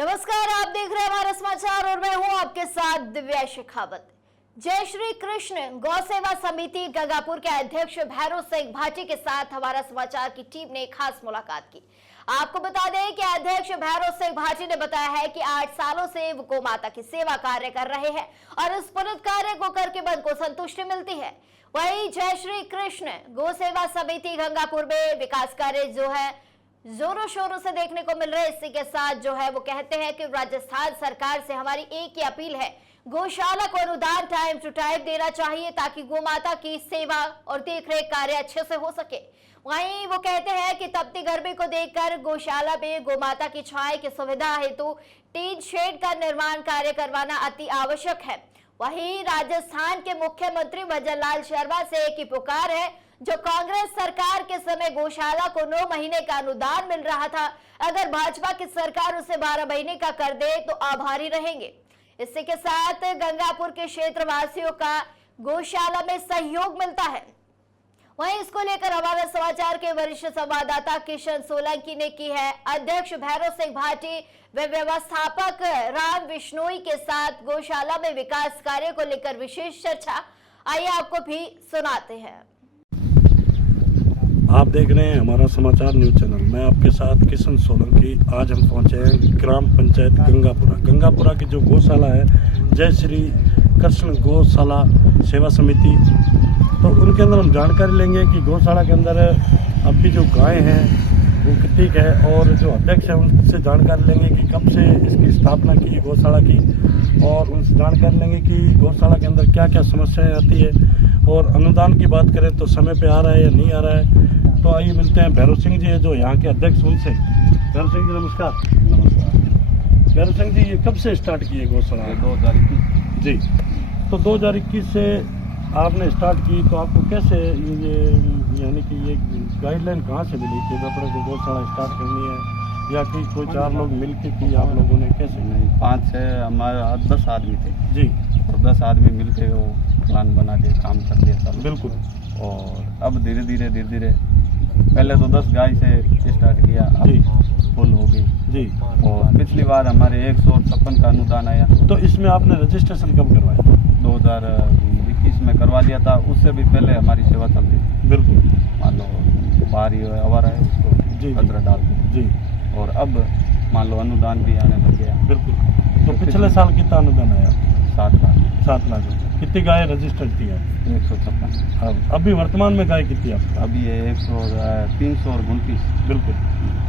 नमस्कार, आप देख रहे हैं हमारा समाचार और मैं हूं आपके साथ दिव्या शेखावत। जय श्री कृष्ण गौ सेवा समिति गंगापुर के अध्यक्ष भैरव सिंह भाटी के साथ हमारा समाचार की टीम ने खास मुलाकात की। आपको बता दें कि अध्यक्ष भैरव सिंह भाटी ने बताया है कि 8 सालों से वो गौ माता की सेवा कार्य कर रहे हैं और इस पुनीत कार्य को करके मन को संतुष्टि मिलती है। वहीं जय श्री कृष्ण गौ सेवा समिति गंगापुर में विकास कार्य जो है जोरों शोरों से देखने को मिल रहे हैं। इसी के साथ जो है वो कहते हैं कि राजस्थान सरकार से हमारी एक ही अपील है, गौशाला को अनुदान टाइम टू टाइम देना चाहिए ताकि गौ माता की सेवा और देखरेख कार्य अच्छे से हो सके। वहीं वो कहते हैं कि तपती गर्मी को देखकर गौशाला में गौ माता की छाया की सुविधा हेतु टीन शेड का निर्माण कार्य करवाना अति आवश्यक है। वहीं राजस्थान के मुख्यमंत्री भजनलाल शर्मा से एक ही पुकार है, जो कांग्रेस सरकार के समय गौशाला को 9 महीने का अनुदान मिल रहा था, अगर भाजपा की सरकार उसे 12 महीने का कर दे तो आभारी रहेंगे। इसी के साथ गंगापुर के क्षेत्रवासियों का गौशाला में सहयोग मिलता है। वहीं इसको लेकर हमारे समाचार के वरिष्ठ संवाददाता किशन सोलंकी ने की है अध्यक्ष भैरव सिंह भाटी व व्यवस्थापक राम विश्नोई के साथ गौशाला में विकास कार्य को लेकर विशेष चर्चा। आइए आपको भी सुनाते हैं। आप देख रहे हैं हमारा समाचार न्यूज चैनल। मैं आपके साथ किशन सोलंकी। आज हम पहुंचे हैं ग्राम पंचायत गंगापुरा की जो गौशाला है, जय श्री कृष्ण गौशाला सेवा समिति। तो उनके अंदर हम जानकारी लेंगे कि गौशाला के अंदर अभी जो गाय हैं वो कितनी है, और जो अध्यक्ष है उनसे जानकारी लेंगे कि कब से इसकी स्थापना की गौशाला की, और उनसे जानकारी लेंगे कि गौशाला के अंदर क्या क्या समस्याएं आती है, और अनुदान की बात करें तो समय पे आ रहा है या नहीं आ रहा है। तो आइए मिलते हैं भैरव सिंह जी जो यहाँ के अध्यक्ष, उनसे। भैरव सिंह जी नमस्कार। नमस्कार। भैरव सिंह जी, ये कब से स्टार्ट किए गौशाला? 2021 जी। तो 2021 से आपने स्टार्ट की, तो आपको कैसे ये यानी कि ये गाइडलाइन कहाँ से मिली कि अपने को गौशाला स्टार्ट करनी है, या कि कोई 4 लोग मिल के की आप लोगों ने, कैसे? नहीं, 5 से हमारे 10 आदमी थे जी। और 10 आदमी मिल के वो प्लान बना के काम कर दिया था। बिल्कुल। और अब धीरे धीरे पहले तो 10 गाय से स्टार्ट किया, अब फुल हो गई जी। और पिछली बार हमारे 156 का अनुदान आया। तो इसमें आपने रजिस्ट्रेशन कब करवाया? 2021 में करवा दिया था। उससे भी पहले हमारी सेवा चलती थी। बिल्कुल। मान लो बाहरी आवारा है उसको जी कचरा डाल जी। और अब मान लो अनुदान भी आने लग गया। बिल्कुल। तो पिछले साल कितना अनुदान आया? 7 लाख। कितनी गाय रजिस्टर्ड थी है? 156। अभी वर्तमान में गाय कितनी है आपका? अभी है 329। बिल्कुल।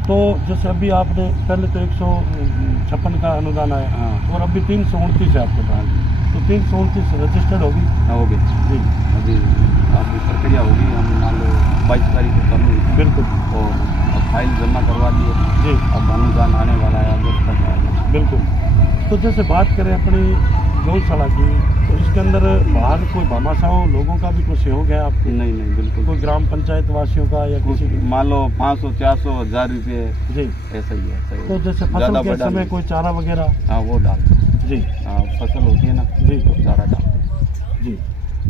तो जैसे अभी आपने पहले तो 156 का अनुदान आया, हाँ। और अभी 329 है आपके पास, तो 329 रजिस्टर्ड होगी? हो गई जी। अभी प्रक्रिया होगी। हम मान लो 22 तारीख को चालू हुई। बिल्कुल। और अब फाइल जमा करवा दिए जी। अब अनुदान आने वाला है अगस्त तक आएगा। बिल्कुल। तो जैसे बात करें अपनी गौशाला की, तो इसके अंदर बाहर कोई भामाशाहों लोगों का भी कुछ सहयोग है आपको? नहीं बिल्कुल। कोई ग्राम पंचायत वासियों का या किसी की? मान लो 500, 400, 1000 रुपये जी। ऐसा ही है। तो जैसे फसल के समय कोई चारा वगैरह? हाँ, वो डाल जी। फसल होती है ना जी, तो चारा डालते जी।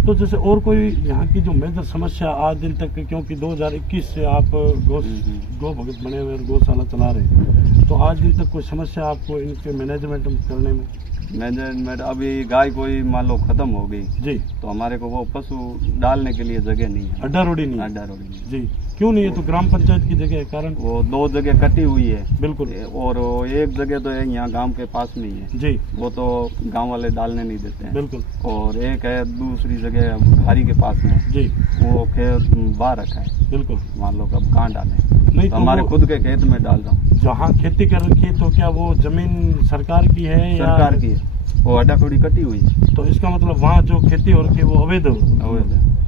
तो जैसे और कोई यहाँ की जो मेजर समस्या आज दिन तक, क्योंकि 2021 से आप गौ भगत बने हुए और गौशाला चला रहे हैं, तो आज दिन तक कोई समस्या आपको इनके मैनेजमेंट करने में? मैनेजमेंट अभी गाय कोई मान लो खत्म हो गई जी, तो हमारे को वो पशु डालने के लिए जगह नहीं है। अड्डा रोडी नहीं है? अड्डा रोडी नहीं जी। क्यों नहीं है? तो ग्राम पंचायत की जगह है, कारण? वो 2 जगह कटी हुई है। बिल्कुल। और वो एक जगह तो है यहाँ गांव के पास में ही है जी, वो तो गांव वाले डालने नहीं देते हैं। बिल्कुल। और एक है दूसरी जगह खारी के पास में जी, वो खेत बाहर रखा है। बिल्कुल। मान लो कब कहाँ डालें, नहीं तो तो हमारे वो खुद के खेत में डाल दूँ। जहाँ खेती कर रखी है, तो क्या वो जमीन सरकार की है या? सरकार की है, वो अड्डा थोड़ी कटी हुई है। तो इसका मतलब वहाँ जो खेती हो रखी है वो अवैध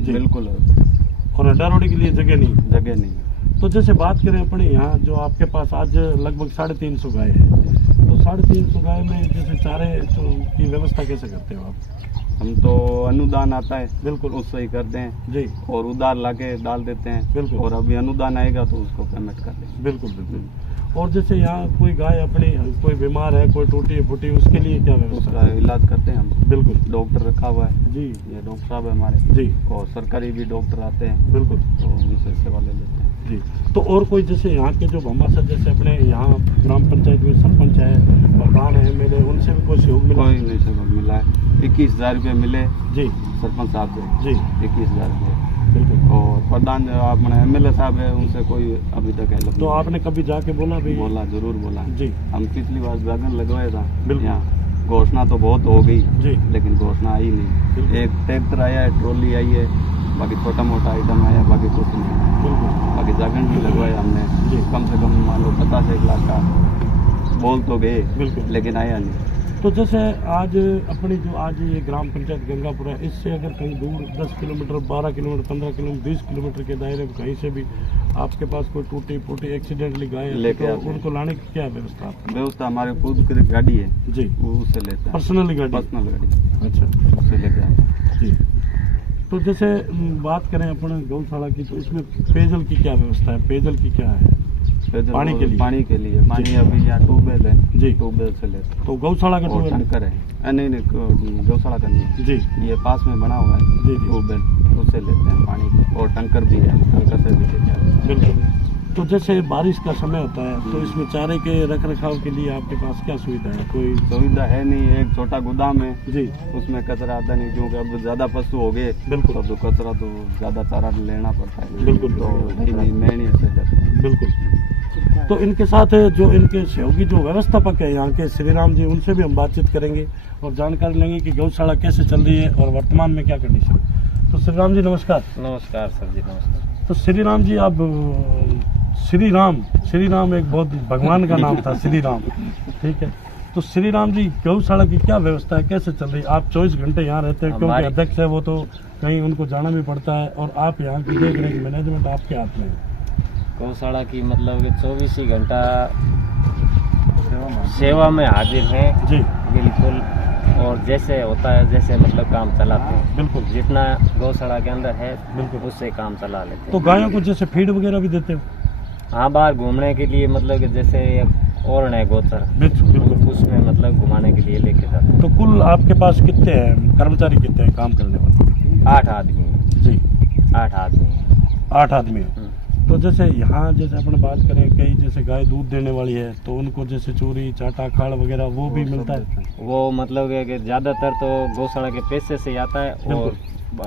जी, बिल्कुल। और अड्डा रोडी के लिए जगह नहीं? जगह नहीं है। तो जैसे बात करें अपने यहाँ जो आपके पास आज लगभग 350 गाय है, तो 350 गाय में जैसे चारे की व्यवस्था कैसे करते हो आप? हम तो अनुदान आता है बिल्कुल उससे ही करते हैं जी, और उधार लाके डाल देते हैं। बिल्कुल। और अभी अनुदान आएगा तो उसको पेमेंट कर देंगे। बिल्कुल बिल्कुल। और जैसे यहाँ कोई गाय अपनी कोई बीमार है, कोई टूटी फूटी, उसके लिए क्या व्यवस्था? उसका इलाज करते हैं हम। बिल्कुल। डॉक्टर रखा हुआ है जी, ये डॉक्टर साहब है हमारे जी। और सरकारी भी डॉक्टर आते हैं। बिल्कुल। तो उनसे सेवा ले लेते हैं। जी। तो और कोई जैसे यहाँ के जो भामाशाह जैसे अपने यहाँ ग्राम पंचायत में सरपंच है, प्रधान है, एमएलए, उनसे भी कोई सहयोग मिला? कोई नहीं सहयोग मिला है। 21,000 रुपये मिले जी सरपंच साहब से जी 21,000 रुपये, बिल्कुल। और प्रधान जो अपने एमएलए साहब है उनसे कोई अभी तक हेल्प तो आपने कभी जाके बोला भी? बोला, जरूर बोला जी हम पिछली बार बैगन लगवाया था बिल्कुल। यहाँ, घोषणा तो बहुत हो गई जी लेकिन घोषणा आई नहीं। बिल्कुल। एक ट्रैक्टर आया है, ट्रॉली आई है, बाकी छोटा मोटा आइटम आया, बाकी कुछ नहीं। बिल्कुल बाकी जागरण भी लगवाया हमने जी। कम से कम मान लो 50-1 लाख का बोल तो गए बिल्कुल। लेकिन आया नहीं। तो जैसे आज अपनी जो आज ये ग्राम पंचायत गंगापुरा है, इससे अगर कहीं दूर 10 किलोमीटर, 12 किलोमीटर, 15 किलोमीटर, 20 किलोमीटर के दायरे में कहीं से भी आपके पास कोई टूटी फूटी एक्सीडेंटली गाय है लेके तो आते हैं। उनको लाने की क्या व्यवस्था है? व्यवस्था हमारे खुद की गाड़ी है जी वो उससे लेते हैं, पर्सनली गाड़ी? पर्सनल गाड़ी अच्छा उससे लेके आते हैं। जी। तो जैसे बात करें अपन गौशाला की, तो इसमें पेयजल की क्या व्यवस्था है? पेयजल की क्या है? फिर जो पानी के लिए? पानी के लिए पानी जी। अभी यहाँ ट्यूबवेल है जी। ट्यूबवेल से लेते हैं। तो गौशाला का और टूबेल? टंकर है नहीं गौशाला का नहीं, जी ये पास में बना हुआ है जी, जी। ट्यूबवेल, उससे लेते हैं पानी, और टंकर भी है, टंकर से भी लेते हैं। बिल्कुल। तो जैसे बारिश का समय होता है तो इसमें चारे के रख रखाव के लिए आपके पास क्या सुविधा है? कोई? सुविधा है नहीं, एक छोटा गोदाम है जी उसमें कचरा आता नहीं, क्योंकि अब ज्यादा पशु हो गए बिल्कुल। तो कचरा तो ज्यादा चारा लेना पड़ता है। बिल्कुल। तो नहीं मैं नहीं ऐसे जाता। बिल्कुल। तो इनके साथ जो इनके सहयोगी जो व्यवस्थापक है यहाँ के श्री राम जी, उनसे भी हम बातचीत करेंगे और जानकारी लेंगे कि गौशाला कैसे चल रही है और वर्तमान में क्या कंडीशन है। तो श्री राम जी नमस्कार। नमस्कार सर जी, नमस्कार। तो श्री राम जी, आप श्री राम एक बहुत भगवान का नाम था, श्री राम, ठीक है। तो श्री राम जी, गौशाला की क्या व्यवस्था है, कैसे चल रही है? आप 24 घंटे यहाँ रहते हैं क्योंकि अध्यक्ष है वो, तो कहीं उनको जाना भी पड़ता है, और आप यहाँ की देख रेख मैनेजमेंट आपके हाथ में है। गौशाला की मतलब कि 24 ही घंटा सेवा में हाजिर हैं जी बिल्कुल, और जैसे होता है जैसे मतलब काम चलाते हैं बिल्कुल। जितना गौशाला के अंदर है बिल्कुल। उससे काम चला लेते तो हैं। गायों को जैसे फीड वगैरह भी देते हो? हाँ, बाहर घूमने के लिए मतलब कि जैसे और है गोचर, बिल्कुल। उसमें मतलब घुमाने के लिए लेके जाते हैं। तो कुल आपके पास कितने हैं कर्मचारी, कितने हैं काम करने वाले? 8 आदमी हैं। जी 8 आदमी हैं। 8 आदमी हैं। तो जैसे यहाँ जैसे अपन बात करें, कई जैसे गाय दूध देने वाली है तो उनको जैसे चूरी चाटा खाड़ वगैरह वो भी मिलता है? वो मतलब कि ज़्यादातर तो गौशाला के पैसे से ही आता है, और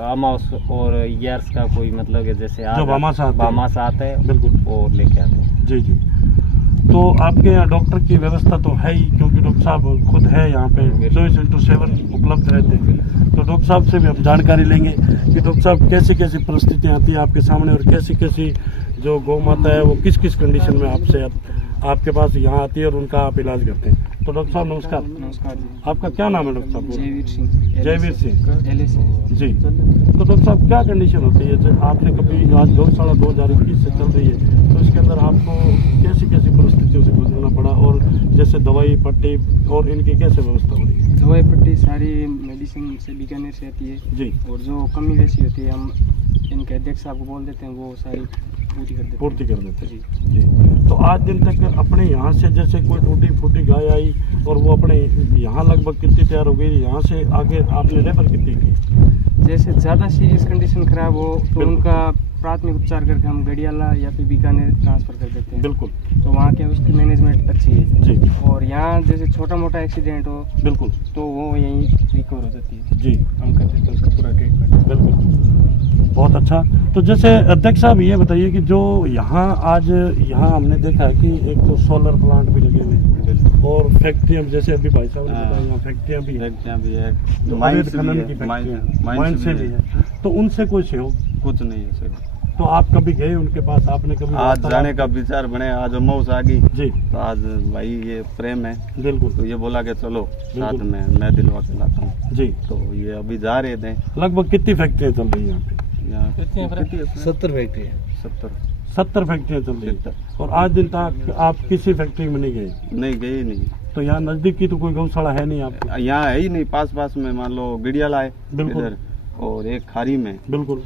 अमाउस और ईयर्स का कोई मतलब कि जैसे जो बामासा आता है बिल्कुल, और लेके आते हैं। जी जी। तो आपके यहाँ डॉक्टर की व्यवस्था तो है ही, क्योंकि डॉक्टर साहब खुद है यहाँ पे 24/7 उपलब्ध रहते हैं। तो डॉक्टर साहब से भी हम जानकारी लेंगे कि डॉक्टर साहब कैसी कैसी परिस्थितियाँ आती है आपके सामने, और कैसी कैसी जो गौ माता है वो किस किस कंडीशन में आपके पास यहाँ आती है और उनका आप इलाज करते हैं। तो डॉक्टर साहब नमस्कार। नमस्कार जी। आपका क्या नाम है डॉक्टर साहब? जयवीर सिंह। जयवीर सिंह LSA। जी। तो डॉक्टर साहब क्या कंडीशन होती है, जैसे आपने कभी आज गौशाला 2021 से चल रही है तो इसके अंदर आपको कैसी कैसी परिस्थितियों से गुजरना पड़ा, और जैसे दवाई पट्टी और इनकी कैसे व्यवस्था हो रही है? दवाई पट्टी सारी मेडिसिन से बीकानेर से आती है जी और जो कमी वैसी होती है हम इनके अध्यक्ष साहब को बोल देते हैं, वो सारी पूर्ति कर देते हैं। जी। तो आज दिन तक अपने यहाँ से जैसे कोई टूटी फूटी गाय आई और वो अपने यहाँ लगभग कितनी तैयार हो गई, यहाँ से आगे आपने रेफर कितनी की? जैसे ज़्यादा सीरियस कंडीशन खराब हो तो उनका प्राथमिक उपचार करके हम गढ़ियाला या फिर बीकानेर ट्रांसफ़र कर देते हैं। बिल्कुल। तो वहाँ के उसकी मैनेजमेंट अच्छी है जी। और यहाँ जैसे छोटा मोटा एक्सीडेंट हो बिल्कुल तो वो यहीं रिकवर हो जाती है। जी, हम करते हैं उसका पूरा ट्रीटमेंट। बिल्कुल, बहुत अच्छा। तो जैसे अध्यक्ष साहब ये बताइए कि जो यहाँ आज यहाँ हमने देखा है कि एक तो सोलर प्लांट भी लगे हुए हैं और फैक्ट्रियाँ, जैसे अभी भाई साहब ने बताया यहाँ फैक्ट्रियाँ भी हैं, है, अवैध खनन की फैक्ट्रियाँ माइन से भी है, तो उनसे कोई सहयोग? कुछ नहीं है सर। तो आप कभी गए उनके पास, आपने कभी आज जाने का विचार बने, आज मौस आ गई जी, तो आज भाई ये प्रेम है बिल्कुल, तो ये बोला कि चलो साथ बिल्कुल। में मैं दिलवा के लाता हूँ, जी। तो ये अभी जा रहे थे। लगभग कितनी फैक्ट्रियाँ चल रही हैं यहाँ पे? यहाँ 70 फैक्ट्री है। 70 फैक्ट्रियाँ चल रही हैं, और आज दिन तक आप किसी फैक्ट्री में नहीं गए? नहीं गए नहीं। तो यहाँ नजदीक की तो कोई गौशाला है नहीं आपको? यहाँ है ही नहीं, पास में मान लो गिड़ियाला है बिल्कुल। इधर, और एक खारी में, बिल्कुल,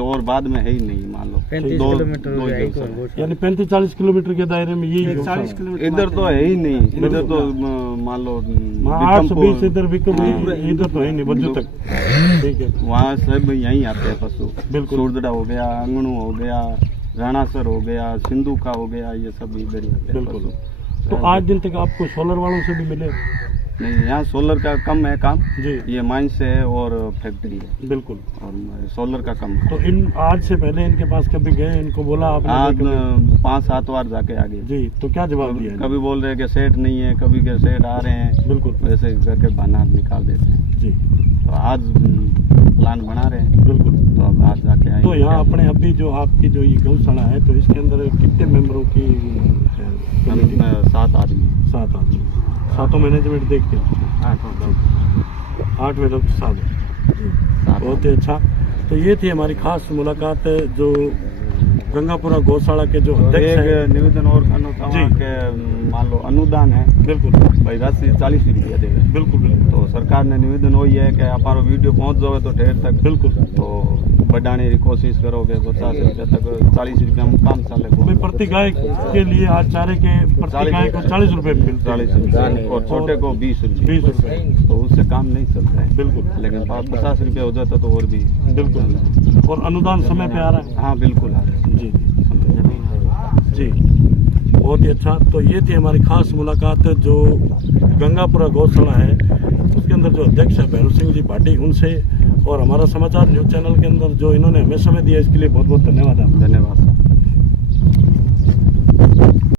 और बाद में है ही नहीं, मान लो 35 दो किलोमीटर हो ही जाए गौशाला है। यानी 35-40 किलोमीटर के दायरे में यही गौशाला है। इधर तो है ही नहीं, इधर तो मान लो 820 इधर इधर तो है नहीं, बज्जू तक, ठीक है। वहाँ सब यहीं आते हैं पशु, बिल्कुल। सूरदड़ा हो गया, अंगनू हो गया, राणासर हो गया, सिंधु का हो गया, ये सब इधर ही आते हैं बिल्कुल। पशु। तो आज दिन तक आपको सोलर वालों से भी मिले? नहीं, यहाँ सोलर का कम है काम, जी ये माइंस से है और फैक्ट्री है, बिल्कुल। और सोलर का कम है। तो इन आज से पहले इनके पास कभी गए, इनको बोला आपने? आज कभी? 5-7 बार जाके आ गए। जी, तो क्या जवाब दिया? कभी बोल रहे हैं कि सेठ नहीं है, कभी के सेठ आ रहे हैं, बिल्कुल वैसे करके बहाना निकाल देते हैं। जी, तो आज प्लान बना रहे हैं, बिल्कुल। तो अब आज जाके आए। तो यहाँ अपने अभी जो आपकी जो ये गौशाला है, तो इसके अंदर कितने मेंबरों की है? हम 7 आदमी। 7 आदमी। 7 मैनेजमेंट देखते हैं? 8 में लोग 7। बहुत ही अच्छा। तो ये थी हमारी खास मुलाकात जो गंगापुरा गौशाला के जो अध्यक्ष एक हैं। निवेदन और करना चाहूँगा जी। कि मान लो अनुदान है, बिल्कुल भाई राशि 40 रुपया देगा, बिल्कुल बिल्कुल तो सरकार ने निवेदन वही है कि हमारा वीडियो पहुँच जाए तो ठेर तक, बिल्कुल। तो बढ़ाने की कोशिश करोगे 50 रुपया तक, 40 रुपया में काम चले। भाई प्रति गाय के लिए आज चारे के प्रति गाय को 40 रुपए मिलते हैं। 40 रुपये और छोटे को 20 रुपये। 20 रुपए। तो उससे काम नहीं चलता है, बिल्कुल लेकिन 50 रुपया हो जाता तो और भी। बिल्कुल। और अनुदान समय पे आ रहा है? हाँ बिल्कुल आ रहा है। जी जी, बहुत ही अच्छा। तो ये थी हमारी खास मुलाकात जो गंगापुरा गौशाला है उसके अंदर जो अध्यक्ष है भैरव सिंह जी भाटी, उनसे। और हमारा समाचार न्यूज़ चैनल के अंदर जो इन्होंने हमें समय दिया इसके लिए बहुत बहुत धन्यवाद। धन्यवाद।